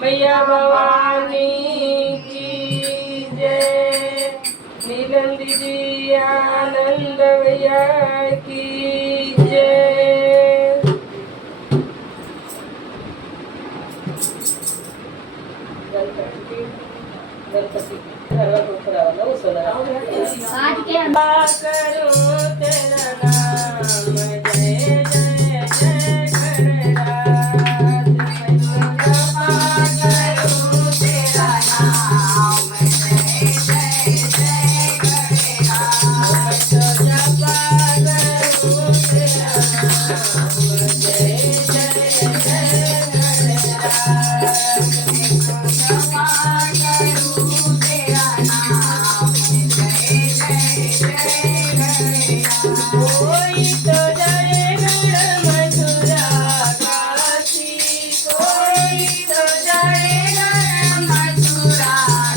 मैया भवानी की जय। नीलम दीदी आनंद भैया की जय। गणपति करो तेरा नाम जय जय जय गणराज। करो तेरा नाम जय जय जय गणराज। जपा करो तेरा नाम जय जय जय गणराज। जपा करो तेरा नाम जय जय जय गणराज। कोई तो जय गण मथुरा काशी, कोई तो जय गण मथुरा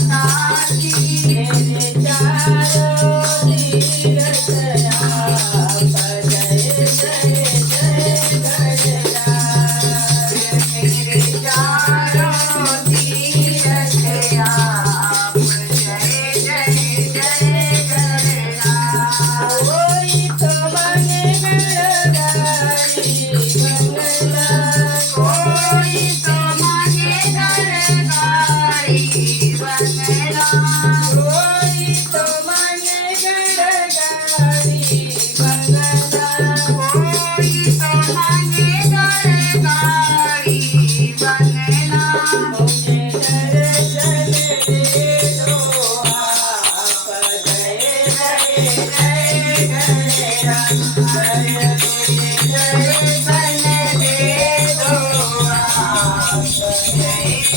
काशी। मेरे चारों तीरथ आप जय जय जय गणराज। मेरे चारों तीरथ आप जय जय जय गणराज। कोई तो बने गणगारी बंगला, कोई तो बने गणगारी बंगला, कोई तो बने गणगारी बंगला, कोई तो बने गणगारी बंगला। मुझे दर्शन दे दो आप जय जय जय गणराज। मुझे दर्शन दे दो आप जय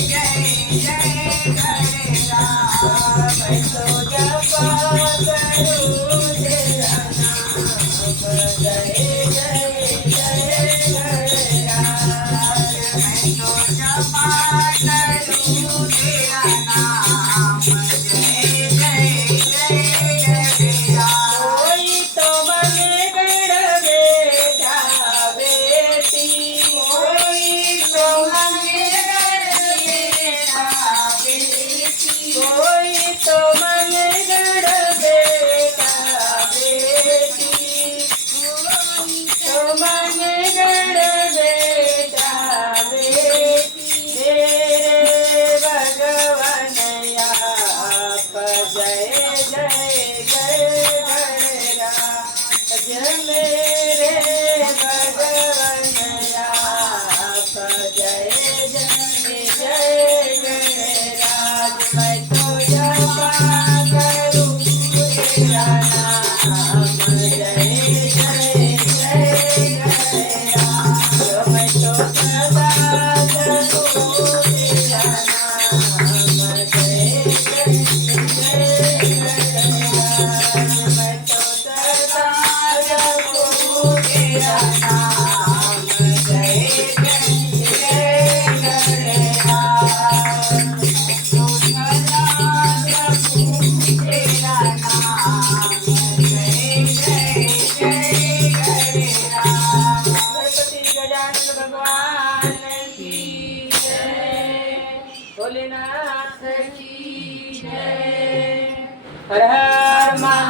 जय जय गणराज। मैं तो जपा करूं तेरा नाम जय जय जय गणराज। मैं तो जपा करूं तेरा नाम जय जय जय गणराज। कोई तो बने गण बेटा बेटी, कोई तो बने गण बेटा बेटी, कोई तो बने गण बेटा बेटी, कोई तो बने गण बेटा बेटी। मेरे भगवान आप जय जय जय गणराज। मेरे भगवान आप जय जय जय गणराज। मैं तो जपा करूं तेरा नाम जय जय जय गणराज। मैं तो सदा करूं तेरा नाम जय जय जय गणराज। मैं तो सदा करूं तेरा नाम जय जय जय गणराज। तो सदा करूं तेरा नाम जय जय जय गणराज। गणपति गजानन भगवान की जय। भोलेनाथ की जय। हर हर महादेव।